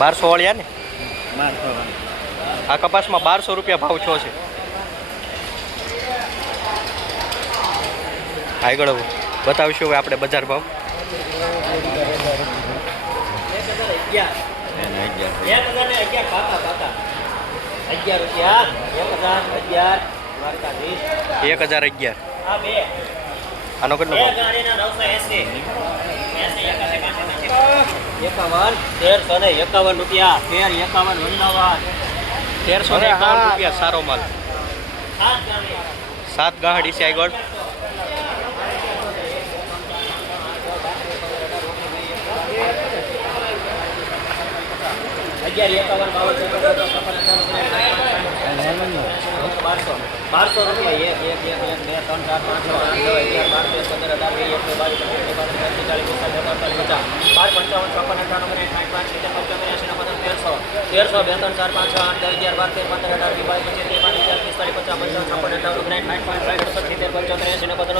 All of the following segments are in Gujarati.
બારસો વાળ્યા ને? આ કપાસમાં બારસો રૂપિયા ભાવ છો છે. આગળ બતાવીશું હવે આપણે બજાર ભાવ. એક હજાર અગિયાર. એક હજાર અગિયાર આ આનો કેટલો ભાવ? એકાવન તેરસો ને એકાવન રૂપિયા તેર એકાવન વંદાવન તેરસો ને એકાવન રૂપિયા સારો માલ. સાત ગાહડી છે આગળ. અગિયાર એકાવન બાવન ચોપન પંચાવન, છપ્પન, અઠ્ઠાવન, બારસો. બારસો રૂપિયા એક એક એક બે ત્રણ ચાર પાંચ છ આઠ નવ અગિયાર બાર તેર પંદર અઢાર વીસ બાવીસ પચીસ બાવીસ પિસ્તાલીસ અડતાલીસ પચાસ બાર પંચાવન છપ્પન અઠ્ઠાવન ઓગણીસ સાઠ પાંચ સિત્તેર એંશી નવ્વદ તેરસો. તેરસો બે ત્રણ ચાર પાંચ છ આઠ દસ અગિયાર બાર તેર પંદર અઢાર વીસ બાવીસ પચીસ ત્રીસ પાંત્રીસ પિસ્તાલીસ પચાસ પંચાવન છપ્પન અઠાવન ઓગણીસ સાઠ પાંચ સાઠ અડસઠ સિત્તેર પંચોતેર એસી નવ્વદ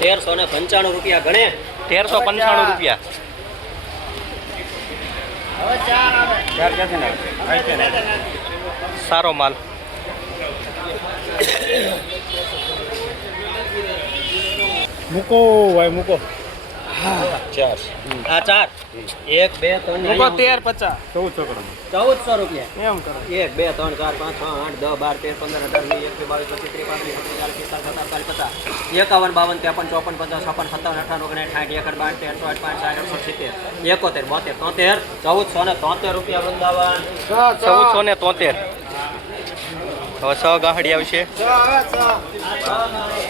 તેરસો ને પંચાણું રૂપિયા ગણે. તેરસો પંચાણું રૂપિયા. સારો માલ. મૂકો ભાઈ મૂકો. ચાર. આ ચાર. એક બે ત્રણ મૂકો તેર પચાસ. ચૌદ સો ચૌદસો રૂપિયા. એમ કરો. એક બે ત્રણ ચાર પાંચ છ આઠ દસ બાર તેર પંદર અઢાર વીસ એકવીસ બાવીસ પચીસ ત્રીસ પાંત્રીસ ચાલીસ પિસ્તાલીસ પચાસ ચાલીસ પચાસ. એકાવન બાવન ત્રેપન ચોપન પચાસ છપ્પન સત્તાવન અઠાવન ઓગણીસ સાઠ એકડ બાર પાંચ સાઠ અડસો સિત્તેર. એકોતેર બોતેર તોતેર ચૌદસો ને તોતેર રૂપિયા વૃંદાવન. ચૌદસો ને તોતેર. હવે છ ગાહડી આવશે.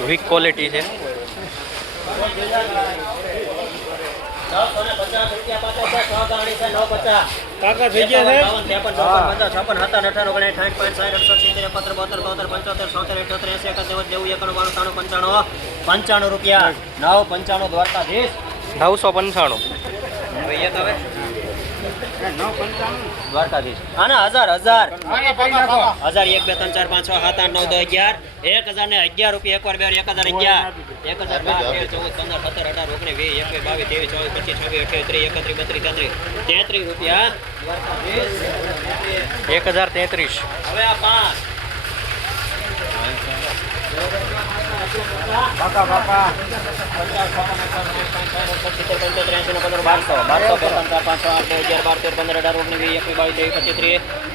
વીક ક્વોલિટી છે. કાકા થઈ ગયા છે? છપ્પન, સત્તાવન, અઠાવન, ઓગણીસ, સાઠ, પાંચ, સાઠ, અડસઠ, સિત્તેર, એકોતેર, બોતેર, તોતેર, પંચોતેર, છોતેર, અઠ્યોતેર, એંસી, એકાસી, નેવું, નેવું, બાણું, ત્રાણું, પંચાણું, પંચાણું રૂપિયા નવ પંચાણું દ્વારકાધીશ નવસો પંચાણું દ્વારકાધીશ. આના હજાર હજાર. હજાર એક, બે, ત્રણ, ચાર, પાંચ, છ, સાત, આઠ, નવ, દસ, અગિયાર. એક હજાર ને અગિયાર રૂપિયા. એકવાર બે એક હજાર અગિયાર. એક હજાર બાર ચૌદ, પંદર, સત્તર, અઢાર, ઓગણીસ, વીસ બાવીસ, ત્રેવીસ પચીસ, છવ્વીસ, અઠ્યાવીસ, ત્રીસ, એકત્રીસ તેત્રીસ. રૂપિયા. એક હજાર તેત્રીસ. હવે આ પાંચ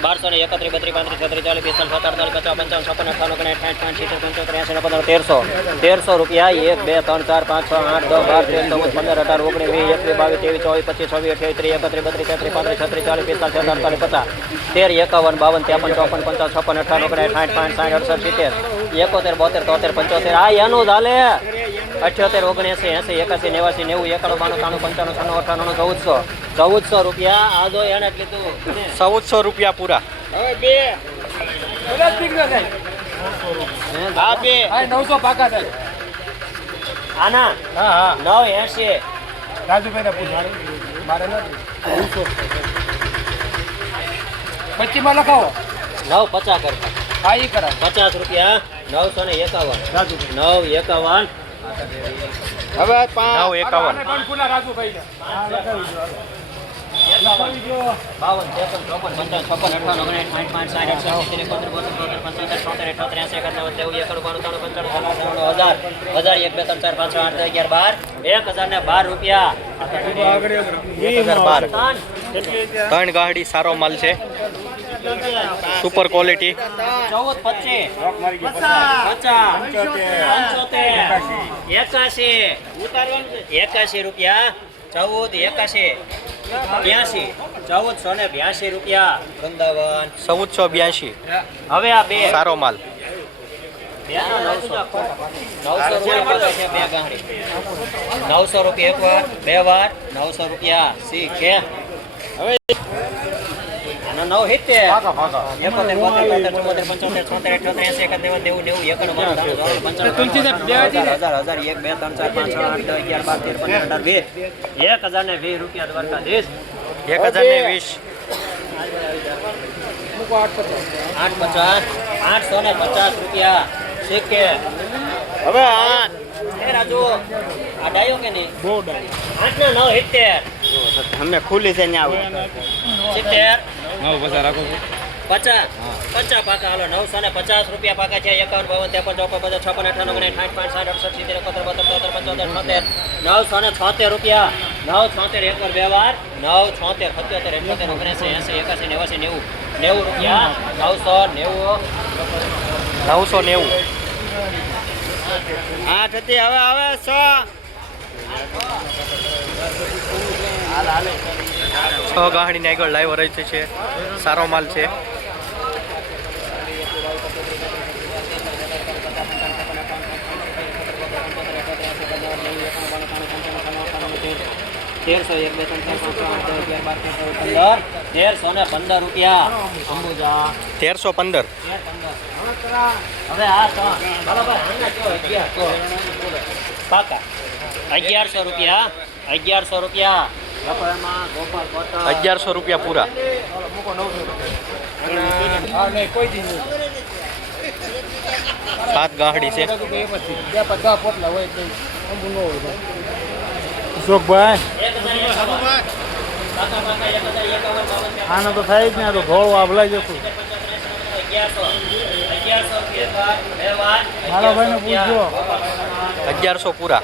બારસો ને એકત્રીસ બત્રીસ પાંત્રીસ ચાલીસ સત્તર અડતાલીસ પચાસ પંચાવન છપ્પન ઓગણીસ સાઠ પાંચ સિત્તેર પંચોતેર પંદર તેરસો તેરસો રૂપિયા, એક, બે, ત્રણ, ચાર, પાંચ, છ, આઠ, દસ, બાર, તેર, ચૌદ, પંદર, અઢાર, ઓગણીસ, વીસ, એકવીસ, બાવીસ, ત્રેવીસ, ચોવીસ, પચીસ, છવ્વીસ, અઠ્યાવીસ, ત્રીસ, એકત્રીસ, બત્રીસ, તેત્રીસ, પાંત્રીસ, છત્રીસ, ચાલીસ, પિસ્તાલીસ છત્રીસ અડતાલીસ પચાસ, તેર, એકાવન, બાવન, ત્રેપન, ચોપન, પંચાવન, છપ્પન અઠાણું ઓગણીસ, સાઠ પાંચ સાઠ, અડસઠ, સિત્તેર. એકોતેર બોતેર તોતેર પંચોતેર. આ એનું જ હાલે. અઠ્યોતેર ઓગણએંસી એંસી એકાસી નેવાસી નેવું એકાણું બાણું ત્રાણું પંચાણું છન્નું અઠાણું ચૌદસો. ચૌદસો રૂપિયા આ જો એને લીધું. ચૌદસો રૂપિયા પૂરા. હવે બે. બે. હા નવસો પાકા સાહેબ આના? હા હા. નવ એસી રાજુભાઈ ને મારે પચીમાં લખાવો. નવ પચાસ કરતા. હા એ કરાવ. પચાસ રૂપિયા નવસો ને એકાવન. નવ એકાવન. હવે નવ એકાવન. બાવન ત્રેપન ચોપન પંચાવન છપ્પન અઠાવન ઓગણીસ સાઠ પાંચ સાઠ અડસઠ સિત્તેર એકોતેર બોતેર તોતેર પંચોતેર છોતેર અઠોતેર એંસી એકાવન નેવું એકાણું બાણું ત્રાણું પંચાણું હજાર. હજાર એક બે ત્રણ ચાર પાંચ છ આઠ અગિયાર બાર. એક હજાર ને બાર રૂપિયા. એક હજાર બાર. ત્રણ. ત્રણ સારો માલ છે. સુપર ક્વોલિટી ચૌદ પચીસ. એકાશી. એકાશી રૂપિયા. ચૌદ એકાશી. બ્યાસી ચૌદસો ને બ્યાસી રૂપિયા. વૃંદાવન. ચૌદસો બ્યાસી હવે આ બે. સારો માલ. બે નવસો. નવસો રૂપિયા બે ગાંહડી નવસો રૂપિયા એક વાર બે વાર. નવસો રૂપિયા. સી કે આનો નવ સિત્તેર એકોતેર બોતેર તોતેર ચુમ્મોતેર પંચોતેર છોતેર અઠ્યોતેર એંસી એકાદ નેવું નેવું નેવું એકાણું બાણું ત્રાણું ચોરાણું પંચાણું તુલસીદાસ બે હતી ને? હજાર હજાર એક બે ત્રણ ચાર પાંચ છ આઠ દસ અગિયાર બાર તેર પંદર અઢાર વીસ. એક હજાર ને વીસ રૂપિયા દ્વારકાધીશ. એક હજાર ને વીસ. મૂકો આઠ પચાસ આઠ પચાસ આઠસો ને પચાસ રૂપિયા. સિક્કે હવે આઠ એ રાજુ આ ડાયો કે નહીં? બહુ ડાય. આઠ ને નવ સિત્તેર અમે ખુલ્લી છે ત્યાં હવે આના સિત્તેર નવ પચાસ રાખો. છો પચાસ પચાસ પાકા હાલો નવસો ને પચાસ રૂપિયા પાકા છે એકાવન બાવન ત્રેપન ચોપન પચાસ છપ્પન અઠાણું ઓગણીસ સાઠ પાંચ સાઠ અડસઠ સિત્તેર એકોતેર બોતેર ચોતેર પંચોતેર છોતેર નવસો ને છોતેર રૂપિયા. નવ છોતેર એકર વ્યવહાર. બે વાર નવ છોતેર સત્યોતેર એકોતેર ઓગણસી એસી એકાસી નેવાસી નેવું નેવું રૂપિયા. નવસો નેવું. નવસો નેવું. આઠ હતી હવે હવે છ છ ગાડીની આગળ લાઈવ રહી છે. સારો માલ છે. તેરસો એક બે ત્રણ ચાર પાંચ છ આઠ દસ અગિયાર બાર તેર પંદર. તેરસો ને પંદર રૂપિયા. અંબુજા. તેરસો પંદર. હવે આ પાકા. અગિયારસો રૂપિયા અગિયારસો રૂપિયા. અગિયારસો રૂપિયા પૂરા. સાત ગાહડી છે. અશોકભાઈ? આનો તો થાય જ ને તો ધોળું આ ભલાઈ જતું. મારા ભાઈને પૂછજો અગિયારસો પૂરા.